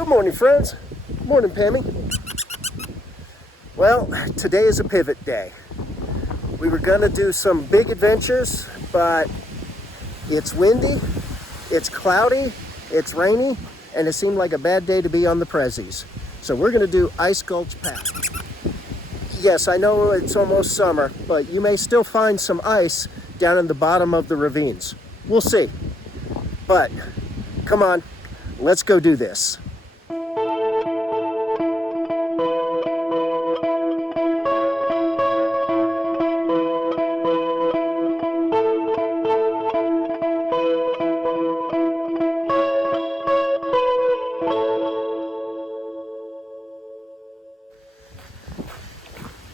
Good morning, friends. Morning, Pammy. Well, today is a pivot day. We were gonna do some big adventures, but it's windy, it's cloudy, it's rainy, and it seemed like a bad day to be on the Prezzies. So we're gonna do Ice Gulch Path. Yes, I know it's almost summer, but you may still find some ice down in the bottom of the ravines. We'll see. But come on, let's go do this.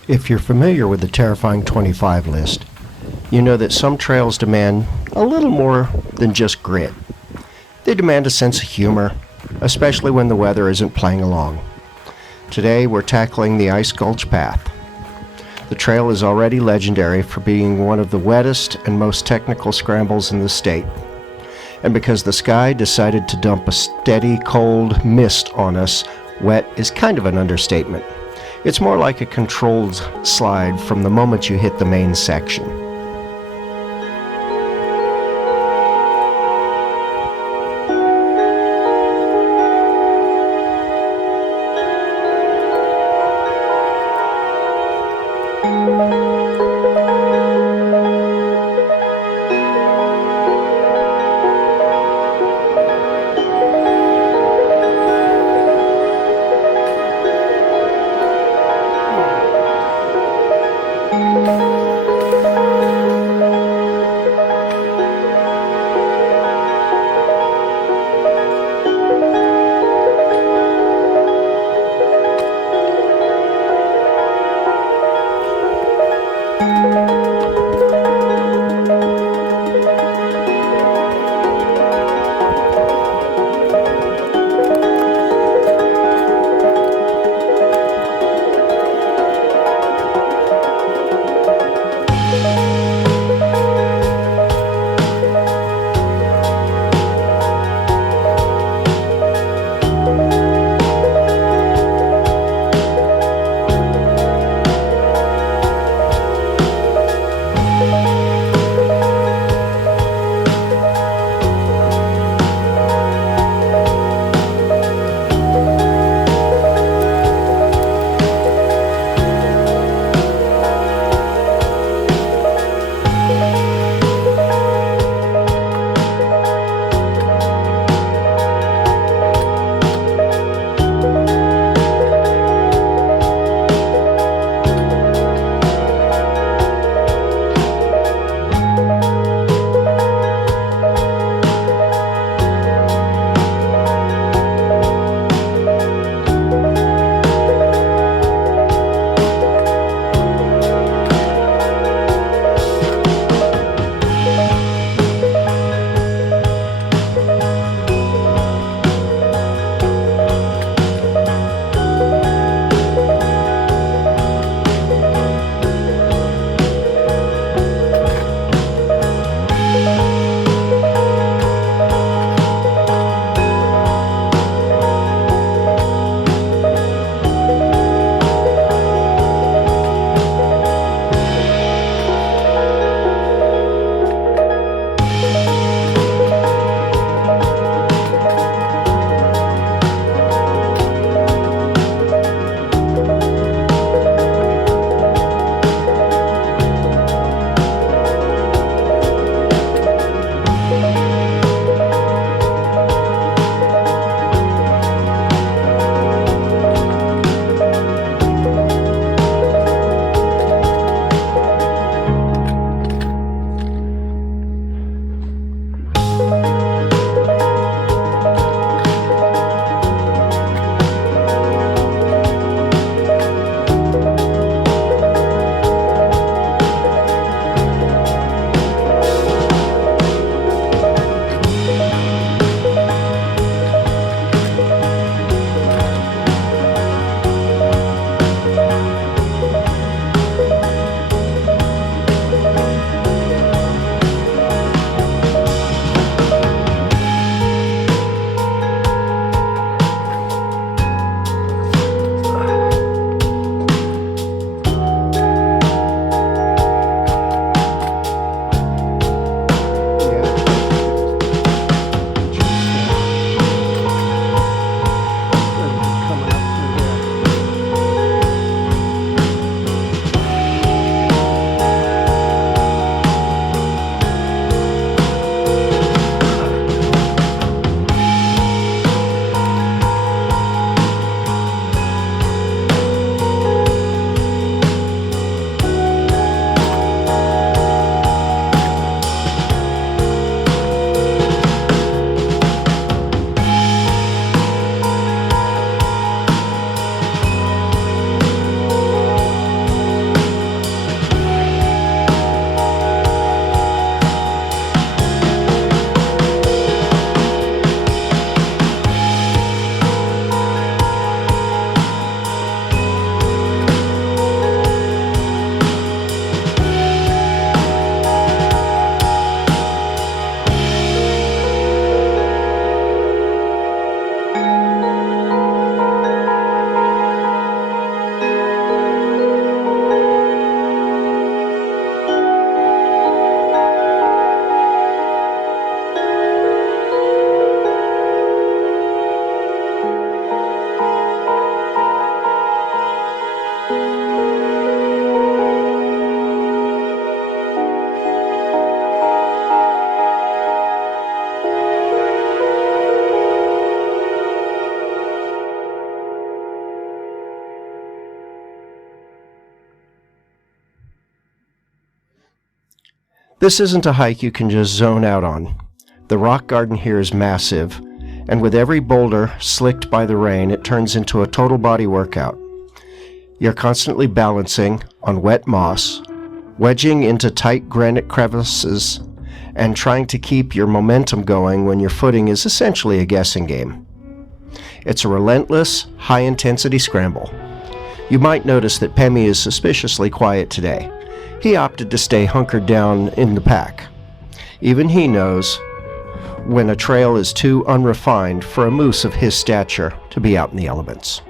If you're familiar with the terrifying 25 list, you know that some trails demand a little more than just grit. They demand a sense of humor, especially when the weather isn't playing along. Today we're tackling the Ice Gulch Path. The trail is already legendary for being one of the wettest and most technical scrambles in the state. And because the sky decided to dump a steady, cold mist on us, wet is kind of an understatement. It's more like a controlled slide from the moment you hit the main section. This isn't a hike you can just zone out on. The rock garden here is massive, and with every boulder slicked by the rain, it turns into a total body workout. You're constantly balancing on wet moss, wedging into tight granite crevices, and trying to keep your momentum going when your footing is essentially a guessing game. It's a relentless, high-intensity scramble. You might notice that Pemi is suspiciously quiet today. He opted to stay hunkered down in the pack. Even he knows when a trail is too unrefined for a moose of his stature to be out in the elements.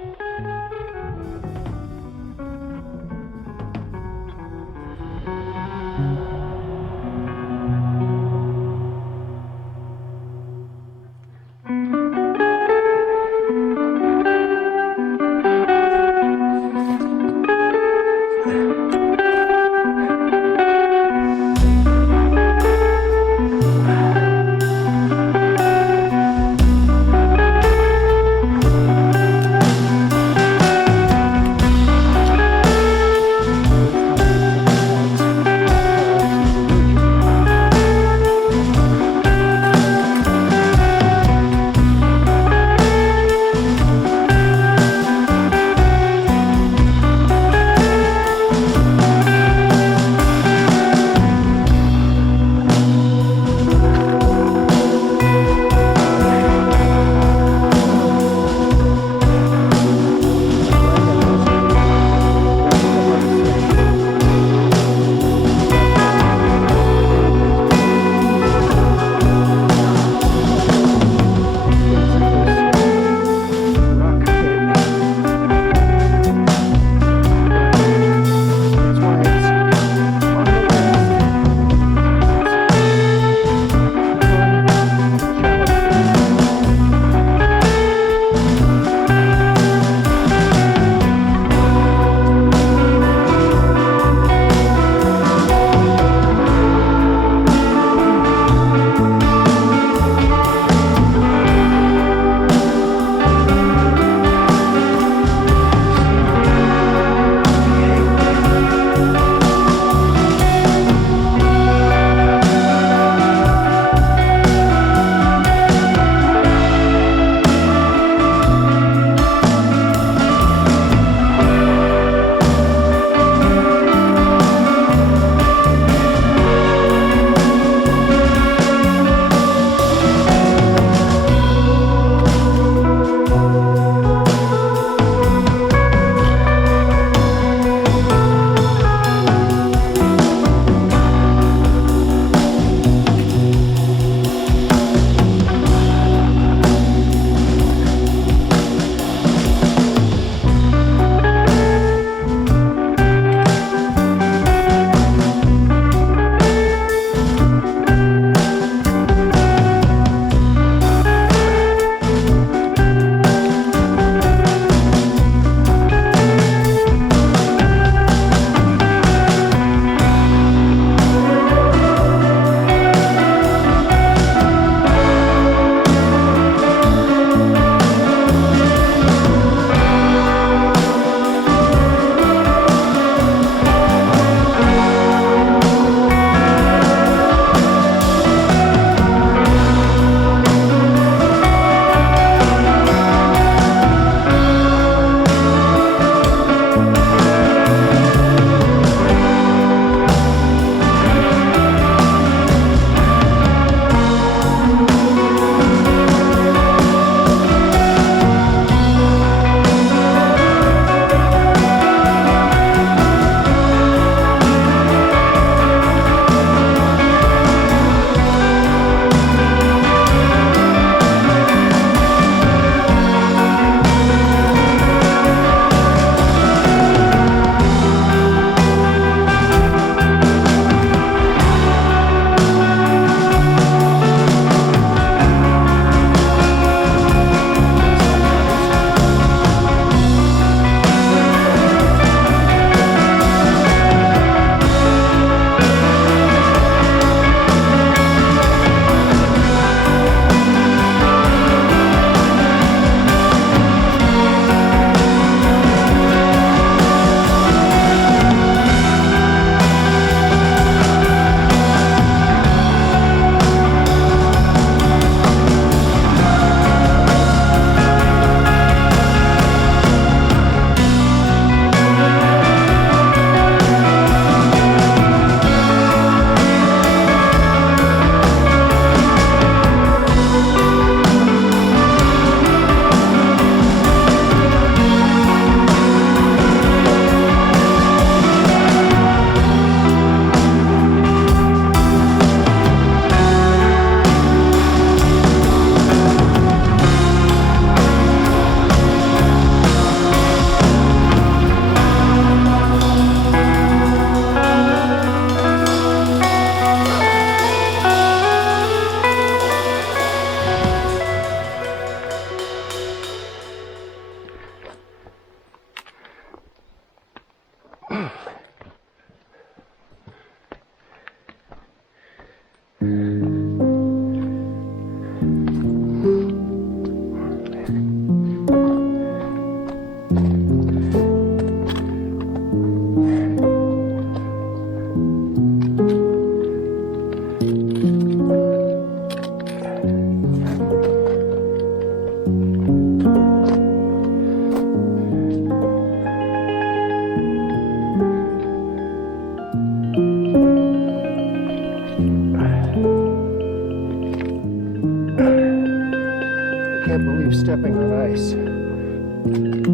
choice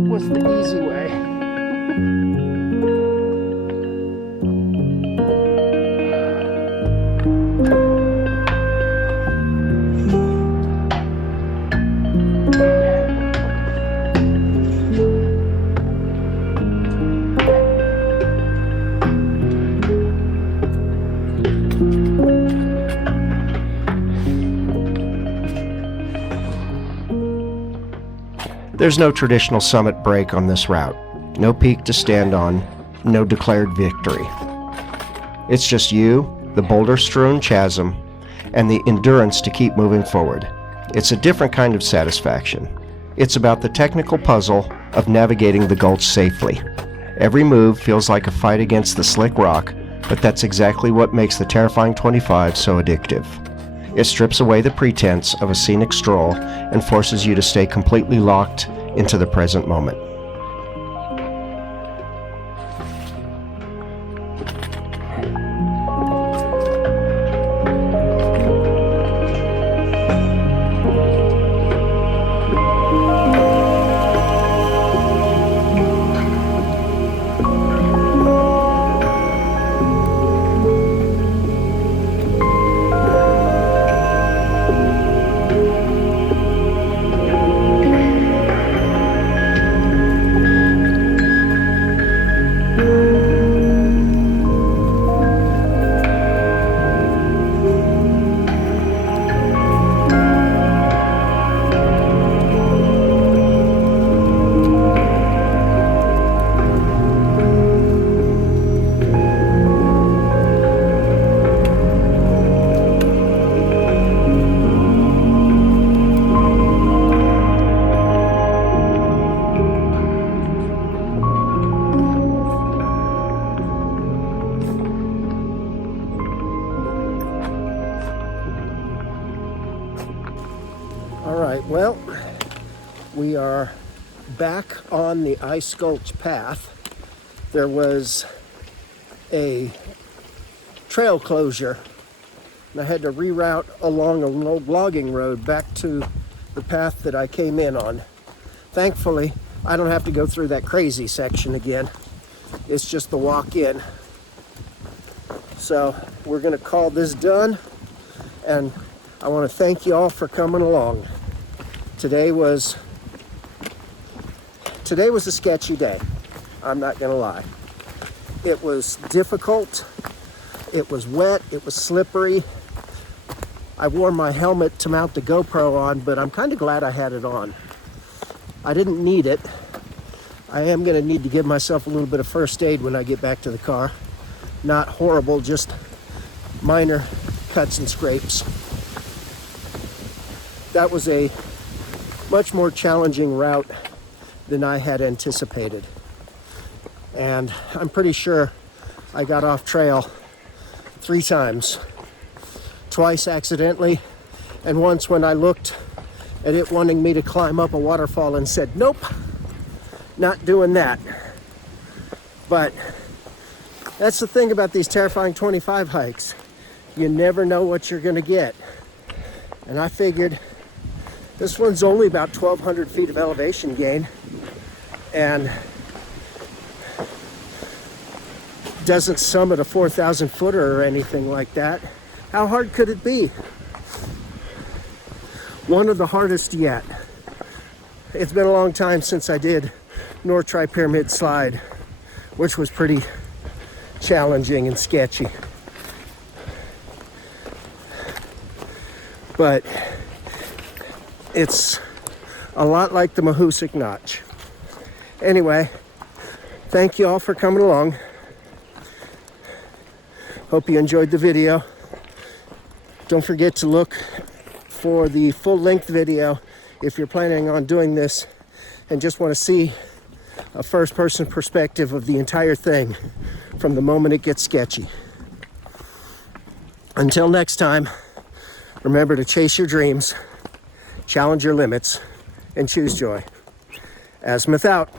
was the easy way. There's no traditional summit break on this route, no peak to stand on, no declared victory. It's just you, the boulder-strewn chasm, and the endurance to keep moving forward. It's a different kind of satisfaction. It's about the technical puzzle of navigating the gulch safely. Every move feels like a fight against the slick rock, but that's exactly what makes the terrifying 25 so addictive. It strips away the pretense of a scenic stroll and forces you to stay completely locked into the present moment. Alright, well, we are back on the Ice Gulch Path. There was a trail closure, and I had to reroute along an old logging road back to the path that I came in on. Thankfully, I don't have to go through that crazy section again. It's just the walk in. So we're going to call this done, and I want to thank you all for coming along. Today was a sketchy day. I'm not going to lie. It was difficult. It was wet. It was slippery. I wore my helmet to mount the GoPro on, but I'm kind of glad I had it on. I didn't need it. I am going to need to give myself a little bit of first aid when I get back to the car. Not horrible, just minor cuts and scrapes. That was a much more challenging route than I had anticipated. And I'm pretty sure I got off trail 3 times. Twice accidentally, and once when I looked at it wanting me to climb up a waterfall and said, nope, not doing that. But that's the thing about these terrifying 25 hikes. You never know what you're gonna get. And I figured this one's only about 1,200 feet of elevation gain and doesn't summit a 4,000 footer or anything like that. How hard could it be? One of the hardest yet. It's been a long time since I did North Tri-Pyramid Slide, which was pretty challenging and sketchy. But it's a lot like the Mahoosuc Notch. Anyway, thank you all for coming along. Hope you enjoyed the video. Don't forget to look for the full-length video if you're planning on doing this and just want to see a first-person perspective of the entire thing from the moment it gets sketchy. Until next time, remember to chase your dreams, challenge your limits, and choose joy. Azimuth out.